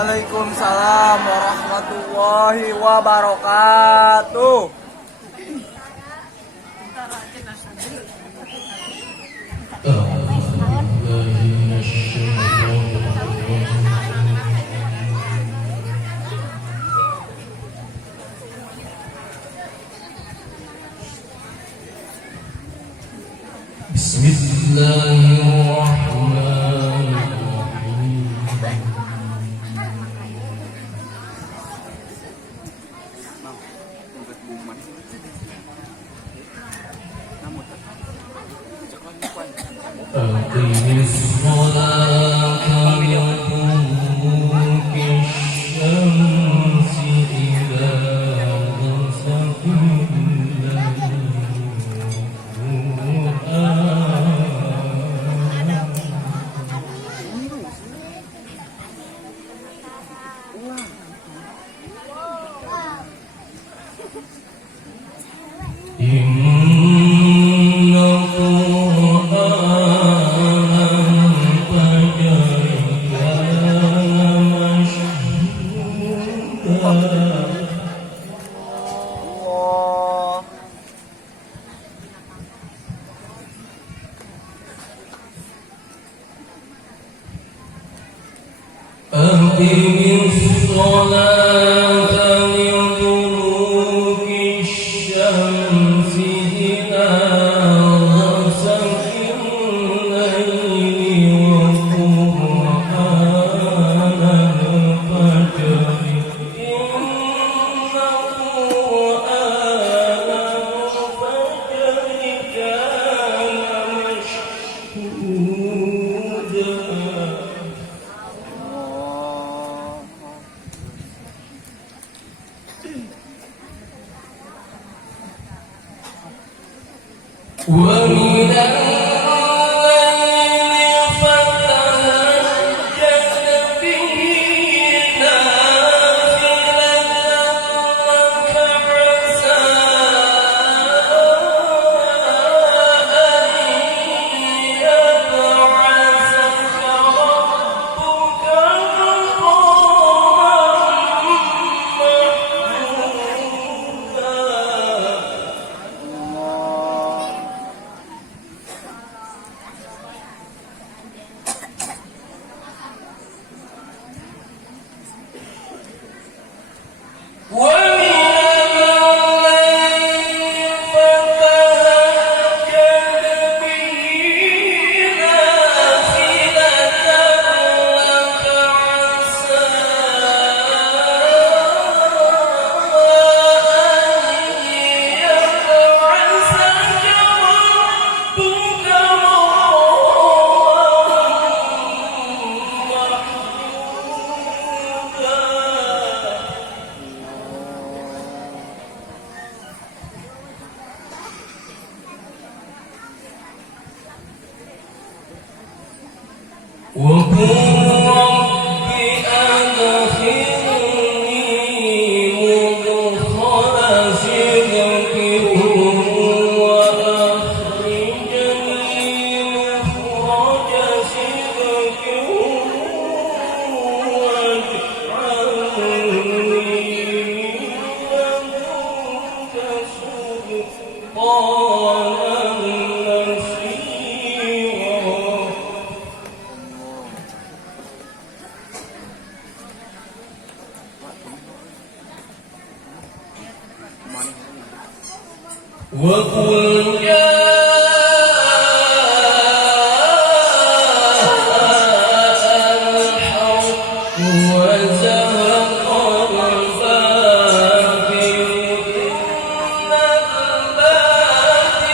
Waalaikumsalam warahmatullahi wabarakatuh. Bismillahirrahmanirrahim. Aqimis sholata liduluki syamsi ila ghasaqil أقم الصلاة لدلوك الشمس إلى غسق الليل وقرآن الفجر إن قرآن الفجر كان مشهودا ومن الليل فتهجد به نافلة لك عسى أن يبعثك ربك مقاما وقل رب أدخلني مدخل صدق وأخرجني مخرج صدق واجعلني من لدنك سلطانا نصيرا وقل جاء الحق وزهق الباطل إن الباطل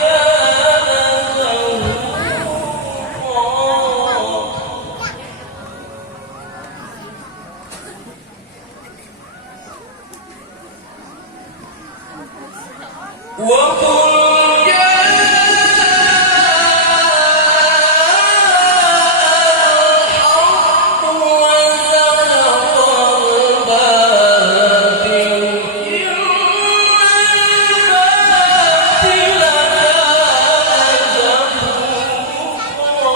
كان زهوقا وقل جاء الحق وزهق الباطل إن الباطل كان زهوقا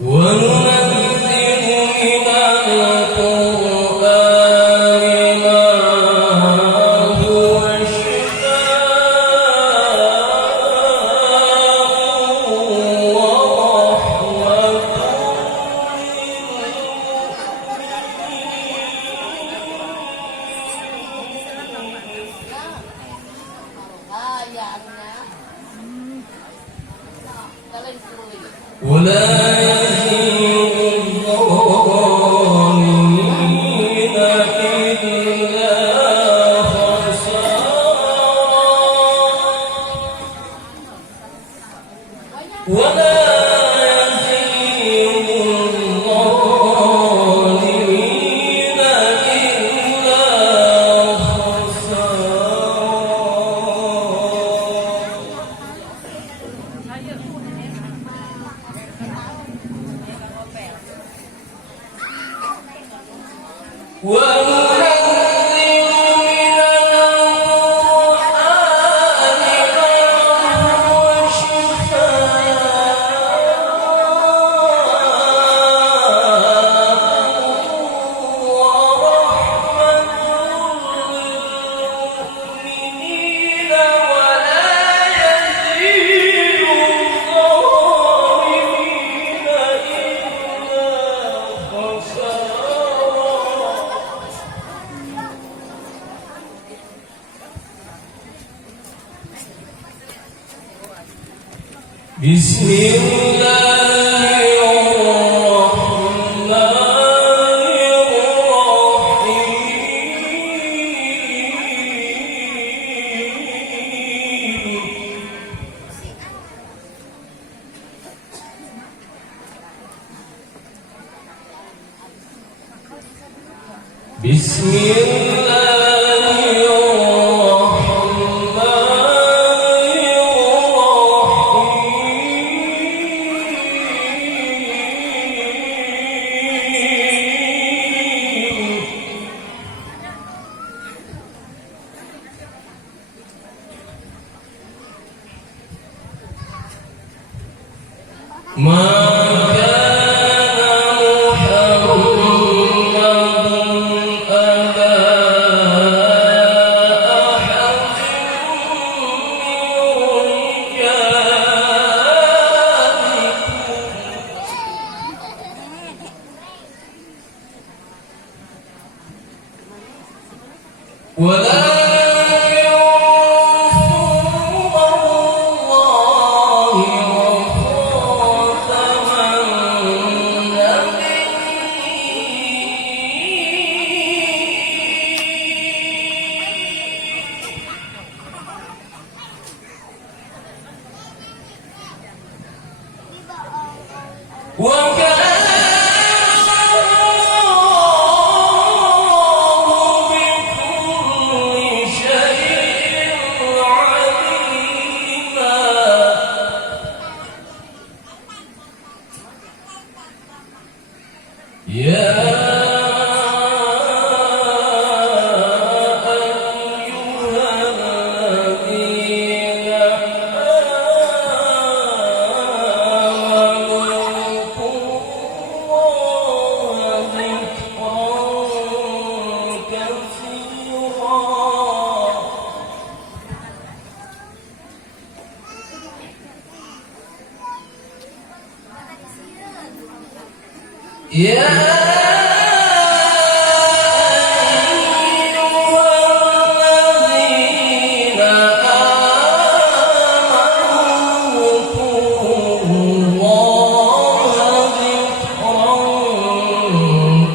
وننزل من القرآن ما هو شفاء ولا يزيد الظالمين إلا خسارا ولا يزيد الظالمين إلا خسارا وننزل من القرآن ما هو شفاء ورحمة للمؤمنين ولا يزيد الظالمين إلا خسارا بسم الله الرحمن الرحيم بسم الله ما كان محمد أبا أحد من رجالكم ولكن رسول الله وخاتم النبيين وكان الله بكل شيء عليما يا أيها الذين آمنوا اذكروا ذكرا كثيرا يا أيها الذين آمنوا اذكروا الله ذكرا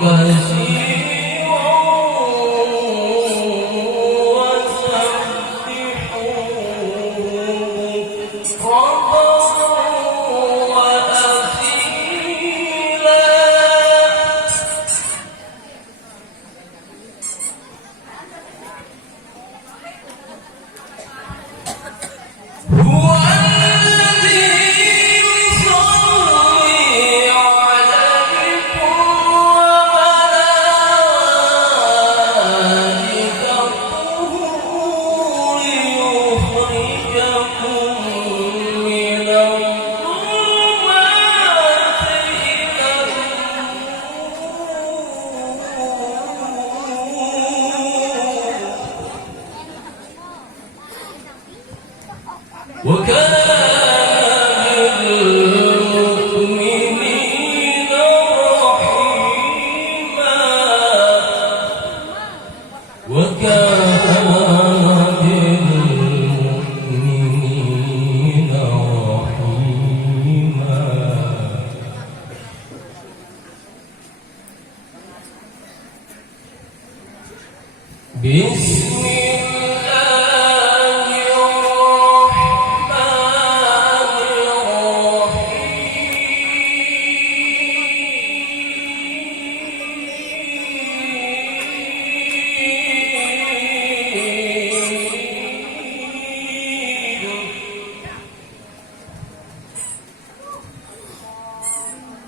كثيرا وسبحوه هو الذي يصلي عليكم وملائكته ليخرجكم من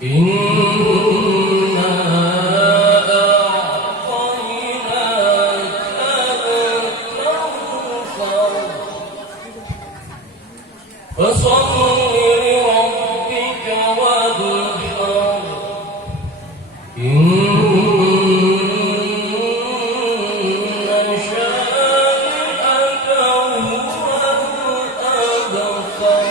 إنا أعطيناك الكوثر فصل لربك وانحر إن شانئك هو الأبتر